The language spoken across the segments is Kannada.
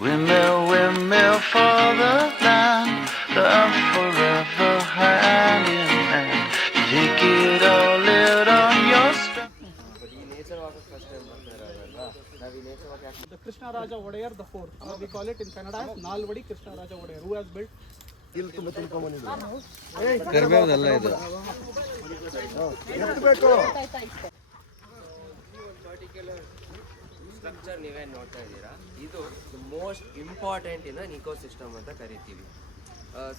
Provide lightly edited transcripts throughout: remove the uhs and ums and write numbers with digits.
Windmill, windmill for the land of forever hand in hand. Take it all out on your strength. The Krishna Raja Wadayar the fourth, or we call it in Kannada as Nalvadi Krishna Raja Wadayar, who has built. Structure ನೀವೇನು ನೋಡ್ತಾ ಇದ್ದೀರಾ, ಇದು most important in an ecosystem ಅಂತ ಕರಿತೀವಿ.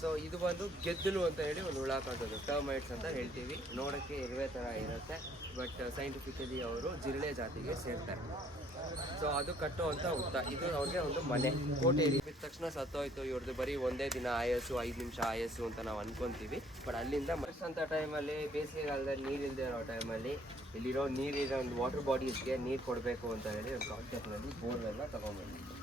ಸೊ ಇದು ಬಂದು ಗೆದ್ದಲು ಅಂತ ಹೇಳಿ ಒಂದು ಹುಳ ಕಾಣ್ತದೆ, ಟರ್ಮೈಟ್ಸ್ ಅಂತ ಹೇಳ್ತೀವಿ. ನೋಡೋಕ್ಕೆ ಇರುವೆ ಥರ ಇರುತ್ತೆ, ಬಟ್ ಸೈಂಟಿಫಿಕಲಿ ಅವರು ಜಿರಳೆ ಜಾತಿಗೆ ಸೇರ್ತಾರೆ. ಸೊ ಅದು ಕಟ್ಟುವಂಥ ಉತ್ತ, ಇದು ಅವ್ರಿಗೆ ಒಂದು ಮನೆ ಕೋಟೆ. ಬಿದ್ದ ತಕ್ಷಣ ಸತ್ತೋಯ್ತು ಇವ್ರದ್ದು, ಬರೀ ಒಂದೇ ದಿನ ಆಯಸ್ಸು, 5 ನಿಮಿಷ ಆಯಸ್ಸು ಅಂತ ನಾವು ಅನ್ಕೊಂತೀವಿ. ಬಟ್ ಅಲ್ಲಿಂದ ಅಂತ ಟೈಮಲ್ಲಿ, ಬೇಸಿಗೆಗಾಲದಲ್ಲಿ ನೀರಿಲ್ಲದೆ ಇರೋ ಟೈಮಲ್ಲಿ ಇಲ್ಲಿರೋ ನೀರಿರೋ ಒಂದು ವಾಟರ್ ಬಾಡೀಸ್ಗೆ ನೀರು ಕೊಡಬೇಕು ಅಂತ ಹೇಳಿ ಒಂದು ಕಾನ್ಸೆಪ್ಟ್ನಲ್ಲಿ ಬೋರ್ವೆಲ್ನ ತೊಗೊಂಡ್ಬಂದಿದ್ವಿ.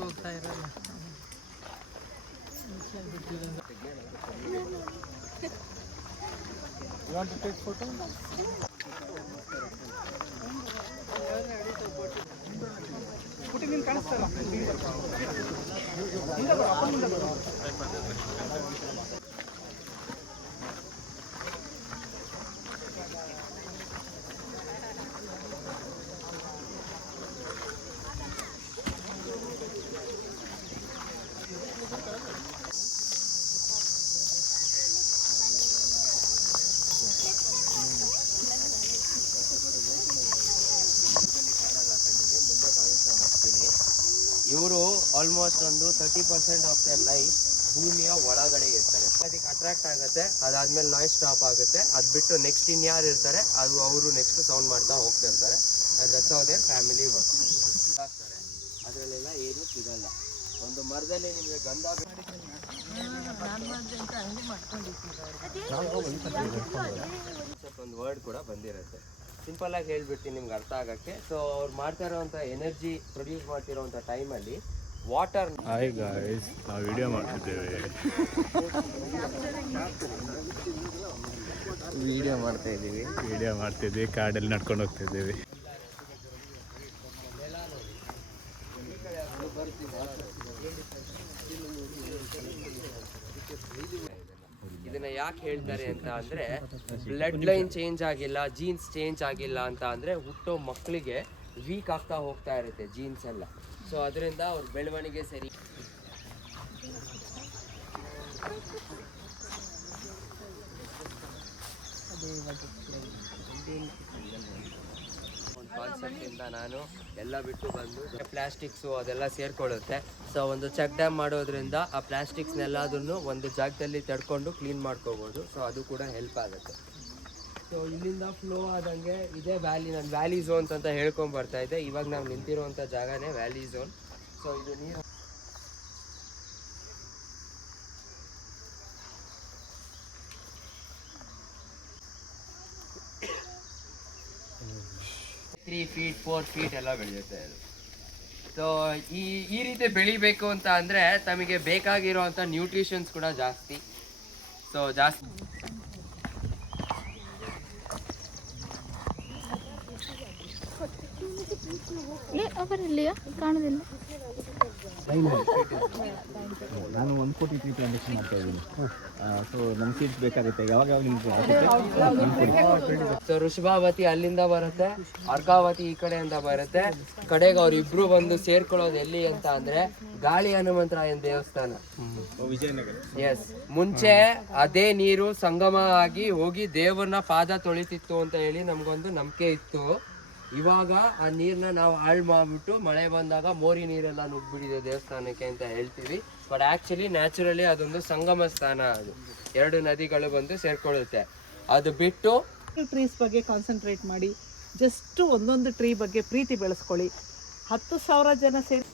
ಹೋಗ್ತಾ ಇರಲ್ಲ. You want to take photo? Put it in ಕಾಣಿಸ್ತಲ್ಲ. ಇವರು ಆಲ್ಮೋಸ್ಟ್ ಒಂದು 30% ಆಫ್ ದ ಲೈಫ್ ಭೂಮಿಯ ಒಳಗಡೆ ಇರ್ತಾರೆ. ಅದಕ್ಕೆ ಅಟ್ರಾಕ್ಟ್ ಆಗುತ್ತೆ, ಅದಾದ್ಮೇಲೆ ನಾಯ್ಸ್ ಸ್ಟಾಪ್ ಆಗುತ್ತೆ. ಅದು ಬಿಟ್ಟು ನೆಕ್ಸ್ಟ್ ಇನ್ಯಾರು ಇರ್ತಾರೆ, ಅದು ಅವರು ನೆಕ್ಸ್ಟ್ ಸೌಂಡ್ ಮಾಡ್ತಾ ಹೋಗ್ತಿರ್ತಾರೆ. That's how their family work. ಅದರಲ್ಲೆಲ್ಲ ಏನು ಸಿಗಲ್ಲ. ಒಂದು ಮರದಲ್ಲಿ ನಿಮಗೆ ಗಂಧ ಒಂದು ವರ್ಡ್ ಕೂಡ ಬಂದಿರುತ್ತೆ. ಸಿಂಪಲ್ ಆಗಿ ಹೇಳ್ಬಿಡ್ತೀನಿ ನಿಮ್ಗೆ ಅರ್ಥ ಆಗಕ್ಕೆ. ಸೊ ಅವ್ರು ಮಾಡ್ತಾ ಇರೋವಂಥ ಎನರ್ಜಿ ಪ್ರೊಡ್ಯೂಸ್ ಮಾಡ್ತಿರೋವಂಥ ಟೈಮಲ್ಲಿ ವಾಟರ್. ಹಾಯ್ ಗಾಯ್ಸ್, ನಾವು ವಿಡಿಯೋ ಮಾಡ್ತಿದ್ದೇವೆ. ವಿಡಿಯೋ ಮಾಡ್ತಿದ್ದೀವಿ, ಕಾಡಲ್ಲಿ ನಡ್ಕೊಂಡು ಹೋಗ್ತಿದ್ದೀವಿ. ಇದನ್ನ ಯಾಕೆ ಹೇಳ್ತಾರೆ ಅಂತ ಅಂದ್ರೆ, ಬ್ಲಡ್ ಲೈನ್ ಚೇಂಜ್ ಆಗಿಲ್ಲ, ಜೀನ್ಸ್ ಚೇಂಜ್ ಆಗಿಲ್ಲ ಅಂತ ಅಂದ್ರೆ ಹುಟ್ಟೋ ಮಕ್ಕಳಿಗೆ ವೀಕ್ ಆಗ್ತಾ ಹೋಗ್ತಾ ಇರುತ್ತೆ ಜೀನ್ಸ್ ಎಲ್ಲ. ಸೊ ಅದರಿಂದ ಅವ್ರ ಬೆಳವಣಿಗೆ ಸರಿ. ಒಂದು ಕಾನ್ಸೆಪ್ಟ್ ಇಂದ ನಾನು ಎಲ್ಲ ಬಿಟ್ಟು ಬಂದು ಪ್ಲಾಸ್ಟಿಕ್ಸು ಅದೆಲ್ಲ ಸೇರ್ಕೊಳ್ಳುತ್ತೆ. ಸೊ ಒಂದು ಚೆಕ್ ಡ್ಯಾಮ್ ಮಾಡೋದ್ರಿಂದ ಆ ಪ್ಲಾಸ್ಟಿಕ್ಸ್ನೆಲ್ಲದನ್ನು ಒಂದು ಜಾಗದಲ್ಲಿ ತಡ್ಕೊಂಡು ಕ್ಲೀನ್ ಮಾಡ್ಕೋಬೋದು. ಸೊ ಅದು ಕೂಡ ಹೆಲ್ಪ್ ಆಗುತ್ತೆ. ಸೊ ಇಲ್ಲಿಂದ ಫ್ಲೋ ಆದಂಗೆ ಇದೇ ವ್ಯಾಲಿ, ನಾನು ವ್ಯಾಲಿ ಝೋನ್ಸ್ ಅಂತ ಹೇಳ್ಕೊಂಡು ಬರ್ತಾ ಇದ್ದೆ. ಇವಾಗ ನಾವು ನಿಂತಿರುವಂಥ ಜಾಗನೇ ವ್ಯಾಲಿ ಝೋನ್. ಸೊ ಇದು ನೀರು 3 feet 4 feet ಎಲ್ಲ ಬೆಳೆಯುತ್ತೆ ಅದು. ಸೊ ಈ ರೀತಿ ಬೆಳಿಬೇಕು ಅಂತ ಅಂದರೆ ತಮಗೆ ಬೇಕಾಗಿರೋವಂಥ ನ್ಯೂಟ್ರಿಷನ್ಸ್ ಕೂಡ ಜಾಸ್ತಿ. ಸೊ ಜಾಸ್ತಿ ಅವರಲ್ಲಿಯ ಕಾಣುದಿಲ್ಲ. ನಾನು 1 ಕೋಟಿ ಟ್ರೀ ಪ್ಲಾಂಟೇಶನ್ ಮಾಡ್ತಾ ಇದ್ದೀನಿ. ಸೊ ನಮ್ಮ ಸೀಡ್ಸ್ ಬೇಕಾಗುತ್ತೆ, ಯಾವಾಗ ನಿಮ್ಗೆ. ಸೊ ಋಷಭಾವತಿ ಅಲ್ಲಿಂದ ಬರುತ್ತೆ, ಅರ್ಕಾವತಿ ಈ ಕಡೆಯಿಂದ ಬರುತ್ತೆ. ಕಡೆಗೆ ಅವ್ರಿಬ್ರು ಬಂದು ಸೇರ್ಕೊಳ್ಳೋದು ಎಲ್ಲಿ ಅಂತ ಅಂದ್ರೆ ಗಾಳಿ ಹನುಮಂತರಾಯನ ದೇವಸ್ಥಾನ, ವಿಜಯನಗರ. ಎಸ್, ಮುಂಚೆ ಅದೇ ನೀರು ಸಂಗಮ ಆಗಿ ಹೋಗಿ ದೇವ್ರನ್ನ ಪಾದ ತೊಳಿತಿತ್ತು ಅಂತ ಹೇಳಿ ನಮ್ಗೊಂದು ನಂಬಿಕೆ ಇತ್ತು. ಇವಾಗ ಆ ನೀರನ್ನ ನಾವು ಹಾಳು ಮಾಡ್ಬಿಟ್ಟು ಮಳೆ ಬಂದಾಗ ಮೋರಿ ನೀರೆಲ್ಲ ನುಗ್ಬಿಟ್ಟಿದೆ ದೇವಸ್ಥಾನಕ್ಕೆ ಅಂತ ಹೇಳ್ತೀವಿ. ಬಟ್ ಆ್ಯಕ್ಚುಲಿ ನ್ಯಾಚುರಲಿ ಅದೊಂದು ಸಂಗಮ ಸ್ಥಾನ. ಅದು 2 ನದಿಗಳು ಬಂದು ಸೇರ್ಕೊಳ್ಳುತ್ತೆ. ಅದು ಬಿಟ್ಟು ಟ್ರೀಸ್ ಬಗ್ಗೆ ಕಾನ್ಸಂಟ್ರೇಟ್ ಮಾಡಿ, ಜಸ್ಟ್ ಒಂದೊಂದು ಟ್ರೀ ಬಗ್ಗೆ ಪ್ರೀತಿ ಬೆಳೆಸ್ಕೊಳ್ಳಿ. 10,000 ಜನ ಸೇರಿ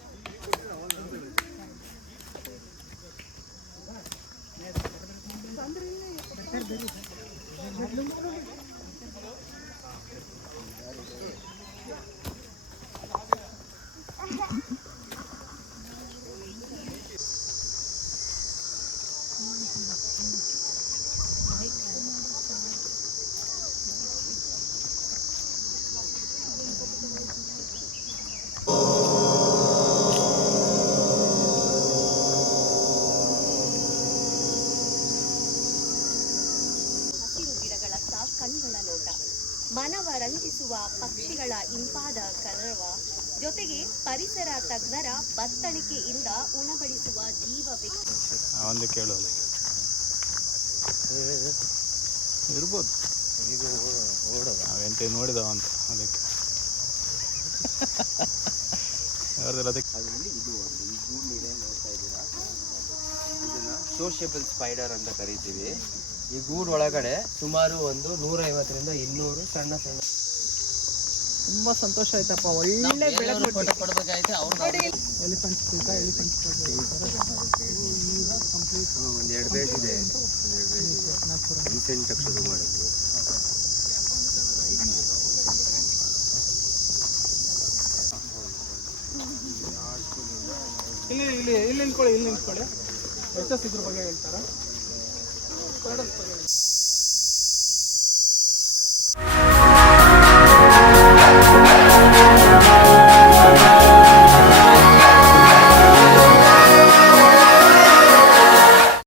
ಕಣ್ಗಳ ನೋಟ, ಮನವ ರಂಜಿಸುವ ಪಕ್ಷಿಗಳ ಇಂಪಾದ ಕಲರವ, ಜೊತೆಗೆ ಪರಿಸರ ತಜ್ಞರ ಬತ್ತಳಿಕೆಯಿಂದ ಉಣಬಡಿಸುವ ಜೀವ ವ್ಯಕ್ತಿ. ಒಂದು ಕೇಳೋದು ಇರ್ಬೋದು, ಈಗ ನಾವೆಂತ ನೋಡಿದವ ಅಂತ ಅದಕ್ಕೆ ಅದಕ್ಕೆ ಸೋಷಿಯಬಲ್ ಸ್ಪೈಡರ್ ಅಂತ ಕರಿತೀವಿ. ಈ ಗೂಡು ಒಳಗಡೆ ಸುಮಾರು ಒಂದು 150ರಿಂದ 200 ಸಣ್ಣ ಸಣ್ಣ. ತುಂಬ ಸಂತೋಷ ಆಯ್ತಪ್ಪ, ಒಳ್ಳೆ ಬೆಳಕು. ಎಲಿಫೆಂಟ್ಸ್ ಬೇಕಾ? ಎಲಿಫೆಂಟ್ಸ್ ಒಂದು 2 ಪೇಜ್ ಇದೆ, ರೀಸೆಂಟ್ ಆಗಿ ಶುರು ಮಾಡಿದ್ವಿ. ಇಲ್ಲಿ ನಿಂತ್ಕೊಳ್ಳಿ. ಎಸ್ ಎಸ್ ಇದ್ರ ಬಗ್ಗೆ ಹೇಳ್ತಾರಾ?